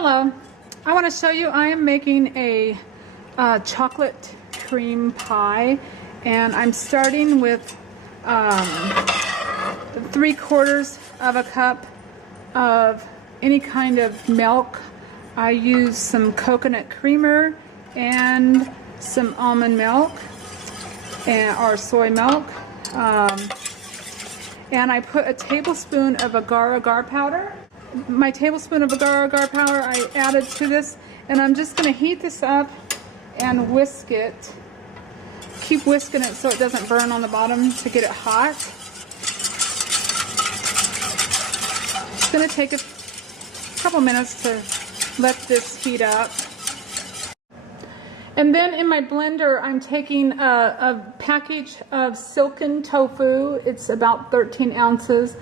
Hello, I want to show you I am making a chocolate cream pie, and I'm starting with 3/4 of a cup of any kind of milk. I use some coconut creamer and some almond milk or soy milk, and I put a tablespoon of agar-agar powder. My tablespoon of agar-agar powder I added to this, and I'm just going to heat this up and whisk it. Keep whisking it so it doesn't burn on the bottom to get it hot. It's going to take a couple minutes to let this heat up. And then in my blender, I'm taking a package of silken tofu. It's about 13 ounces.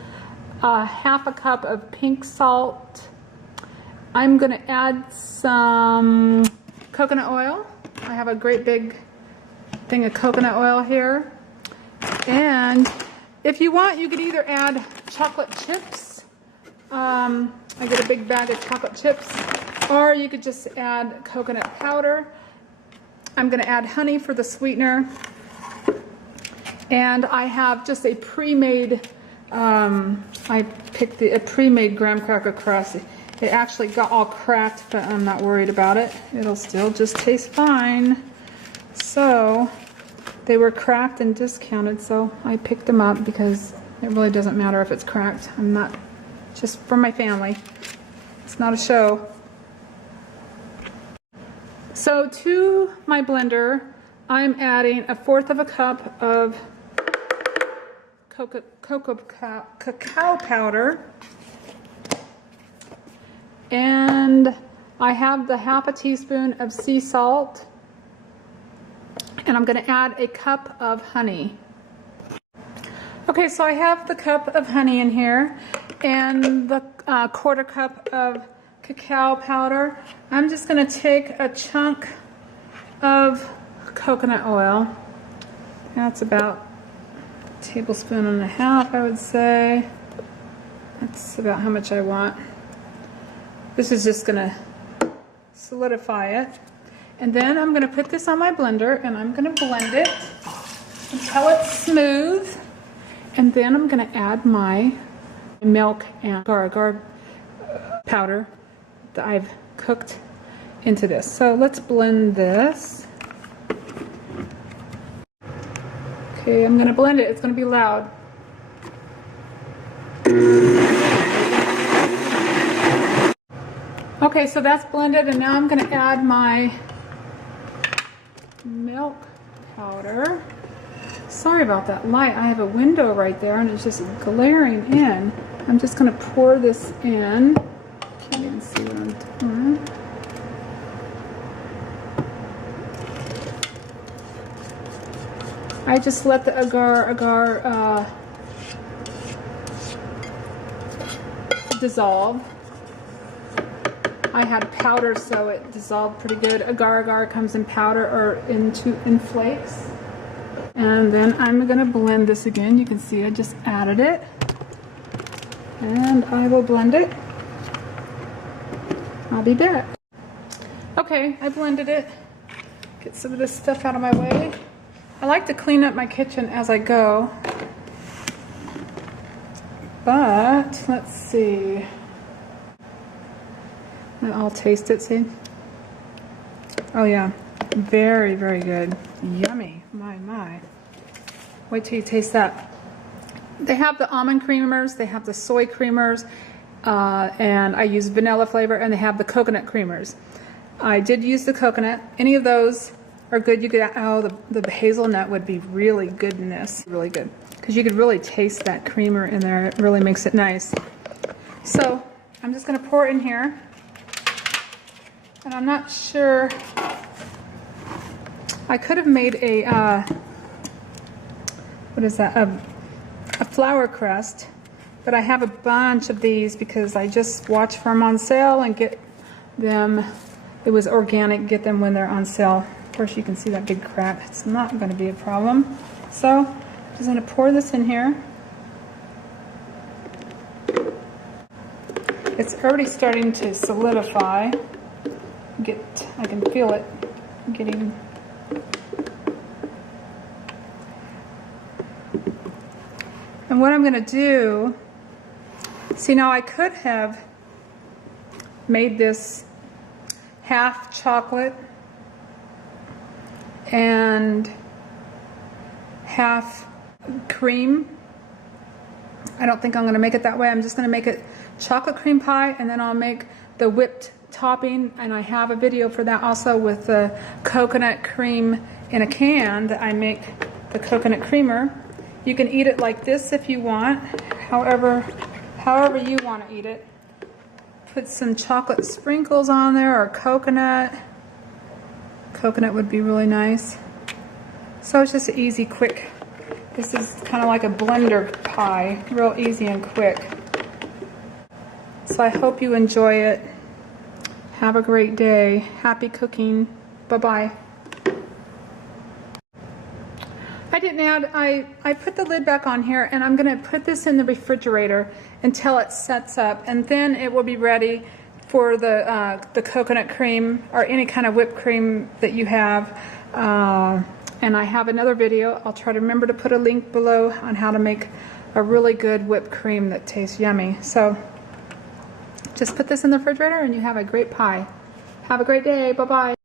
Half a cup of pink salt. I'm going to add some coconut oil. I have a great big thing of coconut oil here. And if you want, you could either add chocolate chips. I get a big bag of chocolate chips. Or you could just add coconut powder. I'm going to add honey for the sweetener. And I have just a pre-made I picked a pre-made graham cracker crust. It actually got all cracked, but I'm not worried about it. It'll still just taste fine. So they were cracked and discounted, so I picked them up because it really doesn't matter if it's cracked. I'm not, just for my family. It's not a show. So to my blender, I'm adding 1/4 of a cup of cacao powder, and I have the half a teaspoon of sea salt, and I'm going to add a cup of honey. Okay, so I have the cup of honey in here and the 1/4 cup of cacao powder. I'm just going to take a chunk of coconut oil. That's about tablespoon and a half, I would say. That's about how much I want. This is just going to solidify it. And then I'm going to put this on my blender and I'm going to blend it until it's smooth. And then I'm going to add my milk and agar-agar powder that I've cooked into this. So let's blend this. Okay, I'm going to blend it. It's going to be loud. Okay, so that's blended, and now I'm going to add my milk powder. Sorry about that light. I have a window right there, and it's just glaring in. I'm just going to pour this in. Can't even see what I'm doing. I just let the agar-agar dissolve. I had powder, so it dissolved pretty good. Agar-agar comes in powder or in flakes. And then I'm going to blend this again. You can see I just added it. And I will blend it. I'll be back. Okay, I blended it. Get some of this stuff out of my way. I like to clean up my kitchen as I go, but let's see. And I'll taste it, see? Oh yeah, very, very good. Yummy, my. Wait till you taste that. They have the almond creamers, they have the soy creamers, and I use vanilla flavor, and they have the coconut creamers. I did use the coconut. Any of those are good. You could, oh, the hazelnut would be really good in this. Really good. Because you could really taste that creamer in there. It really makes it nice. So I'm just going to pour it in here. And I'm not sure. I could have made a, what is that? A flour crust. But I have a bunch of these because I just watch for them on sale and get them. It was organic. Get them when they're on sale. Of course, you can see that big crack. It's not going to be a problem. So I'm just going to pour this in here. It's already starting to solidify. I can feel it getting. And what I'm going to do, see, now I could have made this half chocolate and half cream. I don't think I'm going to make it that way. I'm just going to make it chocolate cream pie, and then I'll make the whipped topping, and I have a video for that also with the coconut cream in a can that I make the coconut creamer. You can eat it like this if you want, however you want to eat it. Put some chocolate sprinkles on there, or coconut. Coconut would be really nice. So it's just easy, quick. This is kind of like a blender pie, real easy and quick. So I hope you enjoy it. Have a great day. Happy cooking. Bye-bye. I didn't add, I put the lid back on here, and I'm going to put this in the refrigerator until it sets up, and then it will be ready for the coconut cream or any kind of whipped cream that you have. And I have another video. I'll try to remember to put a link below on how to make a really good whipped cream that tastes yummy. So just put this in the refrigerator and you have a great pie. Have a great day. Bye-bye.